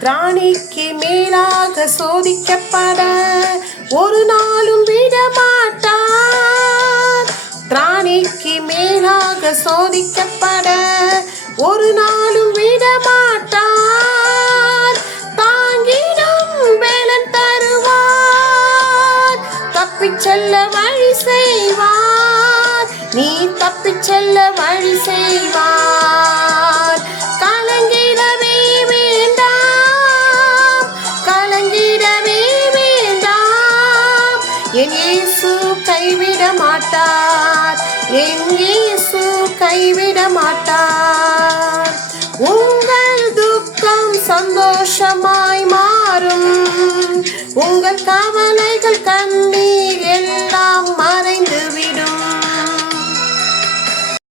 திராணிக்கு மேலாக சோதிக்கப்பட ஒரு நாளும் விடமாட்டார். திராணிக்கு மேலாக சோதிக்கப்பட ஒரு நாளும் விடமாட்டார். தாங்கிடும் வேலன் தருவார். தப்பிச் செல்ல வழி செய்வார். நீ தப்பிச் செல்ல வழி செய்வார். கலங்கிடவே வேண்டாம், கலங்கிடவே வேண்டாம். என் இயேசு கைவிட மாட்டார், என் இயேசு கைவிட மாட்டார். உங்கள் துக்கம் சந்தோஷமாய் மாறும், உங்கள் கவலைகள் கண்ணீர்